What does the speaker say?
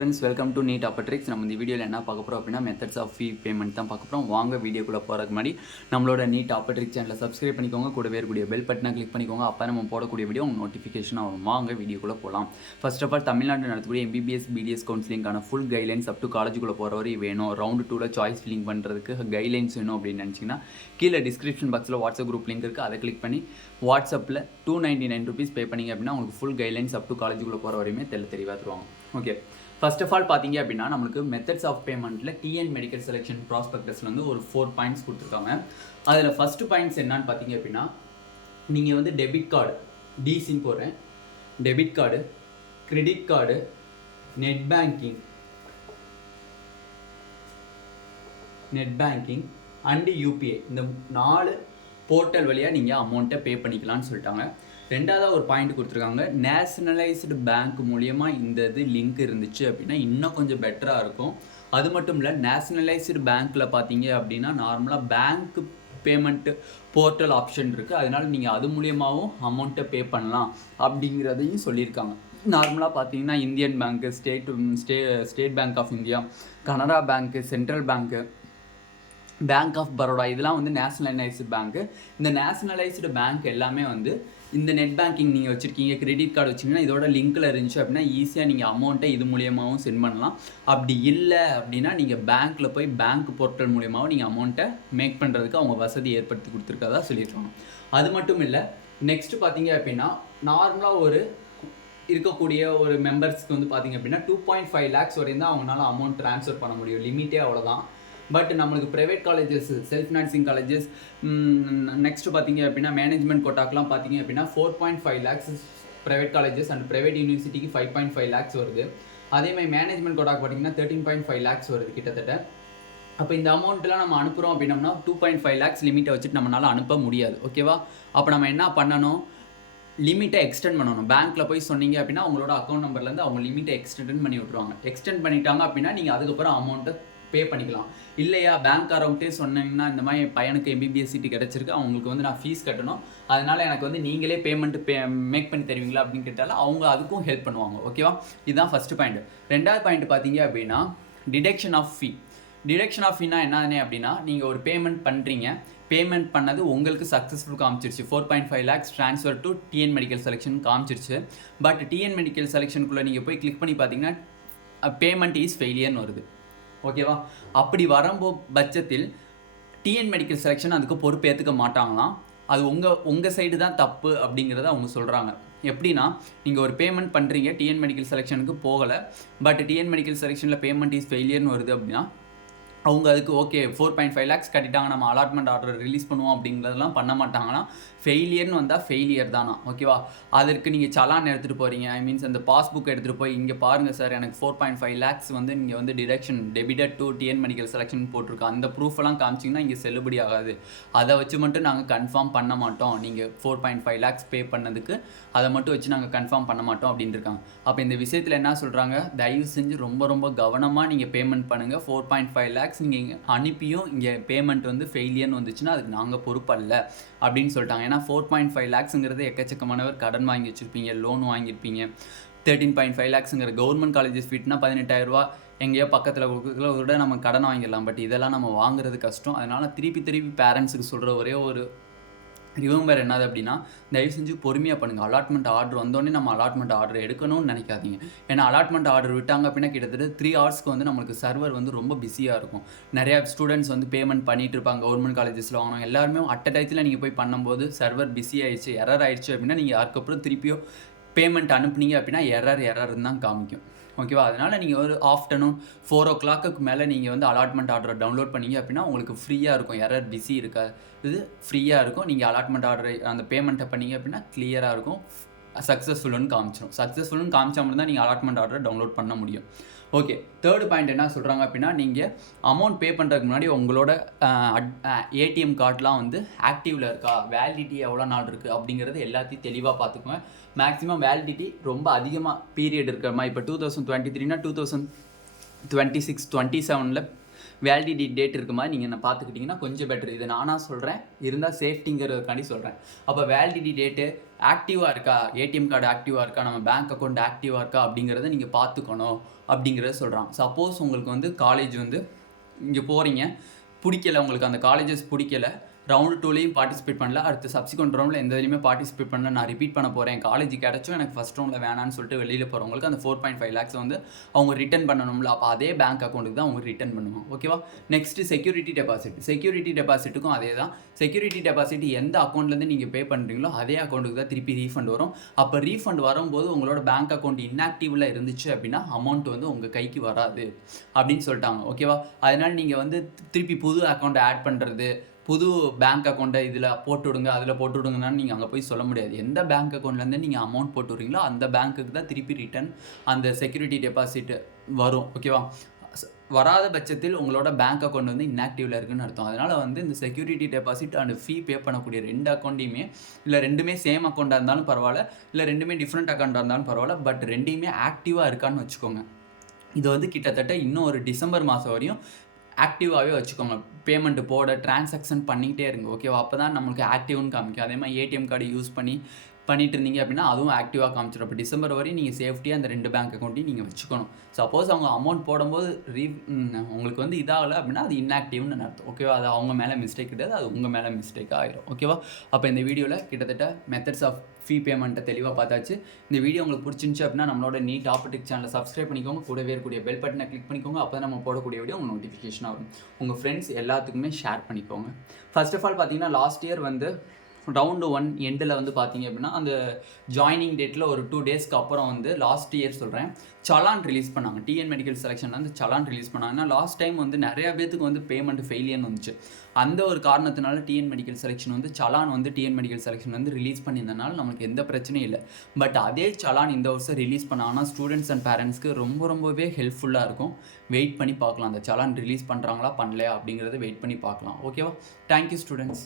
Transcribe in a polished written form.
Friends welcome to NEET அப்பட்ரிக்ஸ். நம்ம இந்த வீடியோவில் என்ன பார்க்க போகிறோம் அப்படின்னா மெத்தட்ஸ் ஆஃப் ஃபீ பேமெண்ட் தான் பார்க்க போகிறோம். வாங்க வீடியோக்குள்ளே போகிறதுக்கு முன்னாடி நம்மளோட நீட் அப்பட்ரிக்ஸ் சேனலை சப்ஸ்கிரைப் பண்ணிக்கோங்க, கூட வேறக்கூடிய பெல் பட்டனை கிளிக் பண்ணிக்கோங்க. அப்போ நம்ம போடக்கூடிய வீடியோ உங்கள் நோட்டிஃபிகேஷன் ஆகும். வாங்க வீடியோக்குள்ளே போகலாம். ஃபர்ஸ்ட் ஆஃப் ஆல் தமிழ்நாடு நடத்தக்கூடிய எம்பிபிஎஸ் பிடிஎஸ் கவுன்சிலிங்கான ஃபுல் கைட்லைன்ஸ் அப் டு காலேஜுக்குள்ளே போகிற வரை வேணும். ரவுண்டு 2ல் சாய்ஸ் ஃபில்லிங் பண்ணுறதுக்கு கைட்லைன்ஸ் வேணும் அப்படின்னு நினச்சிங்கன்னா கீழே டிஸ்கிரிப்ஷன் பாக்ஸில் வாட்ஸ்அப் குரூப் லிங்க் இருக்குது, அதை கிளிக் பண்ணி வாட்ஸ்அப்பில் ₹299 பே பண்ணிங்க அப்படின்னா உங்களுக்கு ஃபுல் கைட்லைன்ஸ் அப் டு காலேஜுக்குள்ளே போகிற வரையுமே தெளிவாக தருவாங்க. ஓகே, ஃபர்ஸ்ட் ஆஃப் ஆல் பார்த்தீங்க அப்படின்னா நம்மளுக்கு மெத்தட்ஸ் ஆஃப் பேமெண்ட்டில் டிஎன் மெடிக்கல் செலெக்ஷன் ப்ராஸ்பெக்டஸில் வந்து ஒரு 4 பாயிண்ட்ஸ் கொடுத்துருக்காங்க. அதில் ஃபஸ்ட்டு பாயிண்ட்ஸ் என்னன்னு பார்த்தீங்க அப்படின்னா, நீங்கள் வந்து டெபிட் கார்டு டிசின்னு போடுறேன், debit card, credit card, net banking and UPI இந்த 4 போர்ட்டல் வழியாக நீங்கள் அமௌண்ட்டை பே பண்ணிக்கலாம்னு சொல்லிட்டாங்க. ரெண்டாவது ஒரு பாயிண்ட் கொடுத்துருக்காங்க, நேஷனலைஸ்டு பேங்க் மூலியமாக இந்த இது லிங்க் இருந்துச்சு அப்படின்னா இன்னும் கொஞ்சம் பெட்டராக இருக்கும். அது மட்டும் இல்லை, நேஷனலைஸ்டு பேங்க்கில் பார்த்தீங்க அப்படின்னா நார்மலாக பேங்க் பேமெண்ட்டு போர்ட்டல் ஆப்ஷன் இருக்குது, அதனால் நீங்கள் அது மூலியமாகவும் அமௌண்ட்டை பே பண்ணலாம் அப்படிங்கிறதையும் சொல்லியிருக்காங்க. நார்மலாக பார்த்தீங்கன்னா Indian bank, state bank of India, Canara bank, central bank, bank of Baroda இதெல்லாம் வந்து நேஷனலைஸ்டு பேங்க்கு. இந்த நேஷனலைஸ்டு பேங்க் எல்லாமே வந்து இந்த நெட் பேங்கிங் நீங்கள் வச்சுருக்கீங்க, கிரெடிட் கார்டு வச்சிங்கன்னா இதோட லிங்க்கில் இருந்துச்சு அப்படின்னா ஈஸியாக நீங்கள் அமௌண்ட்டை இது மூலியமாகவும் சென்ட் பண்ணலாம். அப்படி இல்லை அப்படின்னா நீங்கள் பேங்க்கில் போய் பேங்க் போர்ட்டல் மூலியமாகவும் நீங்கள் அமௌண்ட்டை மேக் பண்ணுறதுக்கு அவங்க வசதி ஏற்படுத்தி கொடுத்துருக்கதா சொல்லியிருக்காங்க. அது மட்டும் இல்லை, நெக்ஸ்ட்டு பார்த்தீங்க அப்படின்னா நார்மலாக ஒரு இருக்கக்கூடிய ஒரு மெம்பர்ஸ்க்கு வந்து பார்த்தீங்க அப்படின்னா 2.5 lakhs வரையும் தான் அவங்களால அமௌண்ட் ட்ரான்ஸ்ஃபர் பண்ண முடியும், லிமிட்டே அவ்வளோதான். பட் நம்மளுக்கு private colleges, self financing colleges, next பார்த்தீங்க அப்படின்னா மேனேஜ்மெண்ட் கோட்டாக்கெலாம் பார்த்தீங்க அப்படின்னா 4.5 lakhs private colleges and private யூனிவர்சிட்டிக்கு 5.5 lakhs வருது. அதேமாதிரி மேனேஜ்மெண்ட் கோட்டாக்கு பார்த்தீங்கன்னா 13.5 lakhs வருது கிட்டத்தட்ட. அப்போ இந்த அமௌண்ட்லாம் நம்ம அனுப்புகிறோம் அப்படின்னம்னா 2.5 lakhs லிமிட்டை வச்சுட்டு நம்மளால் அனுப்ப முடியாது. ஓகேவா? அப்போ நம்ம என்ன பண்ணணும், லிமிட்டை எக்ஸ்டெண்ட் பண்ணணும். பேங்க்கில் போய் சொன்னீங்க அப்படின்னா அவங்களோட அக்கௌண்ட் நம்பர்லேருந்து அவங்க லிமிட்டை எக்ஸ்டெண்ட் பண்ணி விட்ருவாங்க. எக்ஸ்டெண்ட் பண்ணிட்டாங்க அப்படின்னா நீங்கள் அதுக்கப்புறம் அமௌண்ட்டை பே பண்ணிக்கலாம். இல்லையா பேங்க்காரவங்கள்ட்டே சொன்னீங்கன்னா இந்த மாதிரி பையனுக்கு எம்பிபிஎஸ் சீட்டு கிடச்சிருக்கு, அவங்களுக்கு வந்து நான் ஃபீஸ் கட்டணும், அதனால் எனக்கு வந்து நீங்களே பேமெண்ட்டு மேக் பண்ணி தருவீங்களா அப்படின்னு கேட்டாலும் அவங்க அதுக்கும் ஹெல்ப் பண்ணுவாங்க. ஓகேவா? இதுதான் ஃபஸ்ட்டு பாயிண்ட். ரெண்டாவது பாயிண்ட் பார்த்தீங்க அப்படின்னா deduction of fee. Deduction of ஃபீனா என்னன்னு அப்படின்னா, நீங்கள் ஒரு பேமெண்ட் பண்ணுறீங்க, பேமெண்ட் பண்ணது உங்களுக்கு சக்ஸஸ்ஃபுல் காமிச்சிருச்சு, 4.5 lakhs transfer to TN medical selection காமிச்சிருச்சு. பட் டிஎன் மெடிக்கல் செலெக்ஷனுக்குள்ளே நீங்கள் போய் கிளிக் பண்ணி பார்த்தீங்கன்னா பேமெண்ட் இஸ் ஃபெயிலியர்னு வருது. ஓகேவா? அப்படி பட்சத்தில் டிஎன் மெடிக்கல் செலெக்ஷன் அதுக்கு பொறுப்பேற்றுக்க மாட்டாங்களாம். அது உங்கள் சைடு தான் தப்பு அப்படிங்கிறத அவங்க சொல்கிறாங்க. எப்படின்னா, நீங்கள் ஒரு பேமெண்ட் பண்ணுறீங்க, டிஎன் மெடிக்கல் செலெக்ஷனுக்கு போகலை, பட் டிஎன் மெடிக்கல் செலெக்ஷனில் பேமெண்ட் இஸ் ஃபெயிலியர்னு வருது அப்படின்னா அவங்க அதுக்கு ஓகே 4.5 lakhs கட்டிட்டாங்க, நம்ம அலாட்மெண்ட் ஆர்டர் ரிலீஸ் பண்ணுவோம் அப்படிங்கிறதெல்லாம் பண்ண மாட்டாங்கன்னா, ஃபெயிலியர்னு வந்தால் ஃபெயிலியர் தானா. ஓகேவா? அதற்கு நீங்கள் சலான் எடுத்துகிட்டு போகிறீங்க, ஐ மீன்ஸ் அந்த பாஸ்புக் எடுத்துகிட்டு போய் இங்கே பாருங்கள் சார், எனக்கு 4.5 lakhs வந்து நீங்கள் வந்து deduction debited to TN medical selection போட்டிருக்கோம், அந்த ப்ரூஃபெல்லாம் காமிச்சிங்கன்னா இங்கே செல்லுபடி ஆகாது, அதை வச்சு மட்டும் நாங்கள் கன்ஃபார்ம் பண்ண மாட்டோம், நீங்கள் 4.5 lakhs பே பண்ணதுக்கு அதை மட்டும் வச்சு நாங்கள் கன்ஃபார்ம் பண்ண மாட்டோம் அப்படின்னு இருக்காங்க. அப்போ இந்த விஷயத்தில் என்ன சொல்கிறாங்க, தயவு செஞ்சு ரொம்ப கவனமாக நீங்கள் பேமெண்ட் பண்ணுங்கள். 4.5 lakhs நீங்கள் அனுப்பியும் இங்கே பேமெண்ட் வந்து ஃபெயிலியர்னு வந்துச்சுன்னா அதுக்கு நாங்கள் பொறுப்பல்ல அப்படின்னு சொல்லிட்டாங்க. ஏன்னா 4.5 lakhsங்கிறது எக்கச்சக்கமானவர் கடன் வாங்கி வச்சுருப்பீங்க, லோன் வாங்கியிருப்பீங்க. 13.5 lakhsங்கிற கவர்மெண்ட் காலேஜஸ் ஃபீட்னா 18,000 ரூபா எங்கேயோ பக்கத்தில் விட நம்ம கடன் வாங்கிடலாம். பட் இதெல்லாம் நம்ம வாங்குறது கஷ்டம். அதனால் திருப்பி பேரண்ட்ஸுக்கு சொல்கிற ஒரே ஒரு ரிமெம்பர் என்னது அப்படின்னா, தயவு செஞ்சு பொறுமையாக பண்ணுங்கள். அலாட்மெண்ட் ஆர்டர் வந்தோடனே நம்ம அலாட்மெண்ட் ஆர்டர் எடுக்கணும்னு நினைக்காதீங்க. ஏன்னா அலாட்மெண்ட் ஆர்டர் விட்டாங்க அப்படின்னா கிட்டத்தட்ட 3 hours வந்து நம்மளுக்கு சர்வர் வந்து ரொம்ப பிஸியாக இருக்கும். நிறையா ஸ்டூடெண்ட்ஸ் வந்து பேமெண்ட் பண்ணிகிட்டு இருப்பாங்க, கவர்மெண்ட் காலேஜஸில் வாங்கணும், எல்லாருமே அட் டயத்தில் நீங்கள் போய் பண்ணும்போது சர்வர் பிஸி ஆயிடுச்சு, எரர் ஆயிடுச்சு அப்படின்னா நீங்கள் அதுக்கப்புறம் திருப்பியும் பேமெண்ட் அனுப்புனீங்க அப்படின்னா எரர்னு தான் காமிக்கும். ஓகேவா? அதனால் நீங்கள் ஒரு ஆஃப்டர்நூன் 4 o'clock மேலே நீங்கள் வந்து அலாட்மெண்ட் ஆர்டரை டவுன்லோட் பண்ணிங்க அப்படின்னா உங்களுக்கு ஃப்ரீயாக இருக்கும், எரர் பிஸி இருக்காது, இது ஃப்ரீயாக இருக்கும். நீங்கள் அலாட்மெண்ட் ஆர்டரை அந்த பேமெண்ட்டை பண்ணிங்க அப்படின்னா கிளியராக இருக்கும், சக்ஸஸ்ஃபுல்லுன்னு காமிச்சிடும். சக்ஸஸ்ஃபுல்லுன்னு காமிச்சா மட்டும் தான் நீங்கள் அலாட்மெண்ட் ஆர்டரை டவுன்லோட் பண்ண முடியும். ஓகே, தேர்டு பாயிண்ட் என்ன சொல்கிறாங்க அப்படின்னா, நீங்கள் அமௌண்ட் பே பண்ணுறதுக்கு முன்னாடி உங்களோட ஏடிஎம் கார்டெலாம் வந்து ஆக்டிவில் இருக்கா, வேலிடிட்டி எவ்வளோ நாள் இருக்குது அப்படிங்கிறது எல்லாத்தையும் தெளிவாக பார்த்துக்குவேன். மேக்ஸிமம் வேலிடிட்டி ரொம்ப அதிகமாக பீரியட் இருக்கிற மாதிரி, இப்போ 2023னா 2026, 27 வேலிடிட்டி டேட் இருக்க மாதிரி நீங்கள் பார்த்துக்கிட்டிங்கன்னா கொஞ்சம் பெட்டர். இது நானாக சொல்கிறேன், இருந்தால் சேஃப்டிங்கிறதுக்காண்டி சொல்கிறேன். அப்போ வேலிடிட்டி டேட்டு ஆக்டிவாக இருக்கா, ஏடிஎம் கார்டு ஆக்டிவாக இருக்கா, நம்ம பேங்க் அக்கௌண்ட் ஆக்டிவாக இருக்கா அப்படிங்கிறத நீங்கள் பார்த்துக்கணும் அப்படிங்கிறத சொல்கிறாங்க. சப்போஸ் உங்களுக்கு வந்து காலேஜ் வந்து இங்கே போகிறீங்க, பிடிக்கல, உங்களுக்கு அந்த காலேஜஸ் பிடிக்கல, ரவுண்டு 2லையும் பார்ட்டிசிபேட் பண்ணல, அடுத்து சப்சிக்வெண்ட் ரவுண்டில் எந்த இதுலையுமே பார்ட்டிசிபேட் பண்ணல, நான் ரிப்பீட் பண்ண போகிறேன், காலேஜ் கிடச்சும் எனக்கு ஃபஸ்ட் ரவுண்டில் வேணான்னு சொல்லிட்டு வெளியில் போகிறவங்களுக்கு அந்த 4.5 lakhs வந்து அவங்க ரிட்டர்ன் பண்ணணும்ல, அப்போ அதே பேங்க் அக்கௌண்ட்டுக்கு தான் அவங்க ரிட்டர்ன் பண்ணுவாங்க. ஓகேவா? Next security deposit. செக்யூரிட்டி டெபாசிட்டுக்கும் அதே தான். செக்யூரிட்டி டெபாசிட் எந்த அக்கௌண்ட்லேருந்து நீங்கள் பே பண்ணுறீங்களோ அதே அக்கௌண்ட்டுக்கு தான் திருப்பி ரீஃபண்ட் வரும். அப்போ ரீஃபண்ட் வரும்போது உங்களோட பேங்க் அக்கௌண்ட் இன்ஆக்டிவில் இருந்துச்சு அப்படின்னா அமௌண்ட் வந்து உங்கள் கைக்கு வராது அப்படின்னு சொல்லிட்டாங்க. ஓகேவா? அதனால் நீங்கள் வந்து திருப்பி புது அக்கௌண்ட் ஆட் பண்ணுறது, புது பேங்க் அக்கௌண்ட்டை இதில் போட்டு விடுங்க, அதில் போட்டு விடுங்கன்னு நீங்கள் அங்கே போய் சொல்ல முடியாது. எந்த பேங்க் அக்கௌண்ட்லேருந்து நீங்கள் அமௌண்ட் போட்டு விட்றீங்களோ அந்த பேங்க்குக்கு தான் திருப்பி ரிட்டர்ன் அந்த செக்யூரிட்டி டெபாசிட் வரும். ஓகேவா? வராத பட்சத்தில் உங்களோட பேங்க் அக்கௌண்ட் வந்து இன்ஆக்டிவில் இருக்குன்னு அர்த்தம். அதனால் வந்து இந்த செக்யூரிட்டி டெபாசிட் அண்ட் ஃபீ பே பண்ணக்கூடிய 2 அக்கௌண்ட்டையுமே, இல்லை ரெண்டுமே சேம் அக்கௌண்ட்டாக இருந்தாலும் பரவாயில்ல, இல்லை ரெண்டுமே டிஃப்ரெண்ட் அக்கௌண்ட்டாக இருந்தாலும் பரவாயில்ல, பட் ரெண்டையுமே ஆக்டிவாக இருக்கான்னு வச்சுக்கோங்க. இது வந்து கிட்டத்தட்ட இன்னும் ஒரு டிசம்பர் மாதம் வரையும் ஆக்டிவாகவே வச்சுக்கோங்க. பேமெண்ட்டு போட ட்ரான்சாக்ஷன் பண்ணிக்கிட்டே இருங்க. ஓகேவா? அப்போ தான் நம்மளுக்கு ஆக்டிவ்னு காமிக்கும். அதே மாதிரி ஏடிஎம் கார்டு யூஸ் பண்ணிட்டு இருந்தீங்க அப்படின்னா அதுவும் ஆக்டிவாக காமிச்சிடும். இப்போ டிசம்பர் வரையும் நீங்கள் சேஃப்டியாக அந்த 2 பேங்க் அக்கௌண்ட்டையும் நீங்கள் வச்சுக்கணும். சப்போஸ் அவங்க அமௌண்ட் போடும்போது உங்களுக்கு வந்து இதாகலை அப்படின்னா அது இன்ஆக்டிவ்னு அர்த்தம். ஓகேவா? அது அவங்க மேலே மிஸ்டேக் கிடையாது, அது உங்கள் மேலே மிஸ்டேக் ஆகிடும். ஓகேவா? அப்போ இந்த வீடியோவில் கிட்டத்தட்ட மெத்தட்ஸ் ஆஃப் ஃபீ பேமெண்ட்டை தெளிவாக பார்த்தாச்சு. இந்த வீடியோ உங்களுக்கு பிடிச்சிருந்துச்சு அப்படின்னா நம்மளோட நீட் ஆப்டிக் சேனலை சப்ஸ்கிரைப் பண்ணிக்கோங்க, கூடவே இருக்கக்கூடிய பெல் பட்டனை கிளிக் பண்ணிக்கோங்க. அப்போ தான் நம்ம போடக்கூடிய வீடியோ உங்களுக்கு நோட்டிஃபிகேஷன் ஆகும். உங்கள் ஃப்ரெண்ட்ஸ் எல்லாத்துக்குமே ஷேர் பண்ணிக்கோங்க. ஃபர்ஸ்ட் ஆஃப் ஆல் பார்த்தீங்கன்னா லாஸ்ட் இயர் வந்து ரவுண்டு 1 எண்டில் வந்து பார்த்தீங்க அப்படின்னா அந்த ஜாயினிங் டேட்டில் ஒரு 2 டேஸ்க்கு அப்புறம் வந்து லாஸ்ட் இயர் சொல்கிறேன் சலான் ரிலீஸ் பண்ணாங்க. டிஎன் மெடிக்கல் செலெக்ஷன் வந்து சலான் ரிலீஸ் பண்ணாங்கன்னா லாஸ்ட் டைம் வந்து நிறையா பேத்துக்கு வந்து பேமெண்ட் ஃபெயிலியர்னு வந்துச்சு. அந்த ஒரு காரணத்தினால டிஎன் மெடிக்கல் செலெக்ஷன் வந்து சலான் வந்து டிஎன் மெடிக்கல் செலெக்ஷன் வந்து ரிலீஸ் பண்ணியிருந்தனால நமக்கு எந்த பிரச்சனையும் இல்லை. பட் அதே சலான் இந்த வருஷம் ரிலீஸ் பண்ணாங்கன்னா ஸ்டூடெண்ட்ஸ் அண்ட் பேரண்ட்ஸ்க்கு ரொம்பவே ஹெல்ப்ஃபுல்லாக இருக்கும். வெயிட் பண்ணி பார்க்கலாம், அந்த சலான் ரிலீஸ் பண்ணுறாங்களா பண்ணலையா அப்படிங்கிறத வெயிட் பண்ணி பார்க்கலாம். ஓகேவா? Thank you students.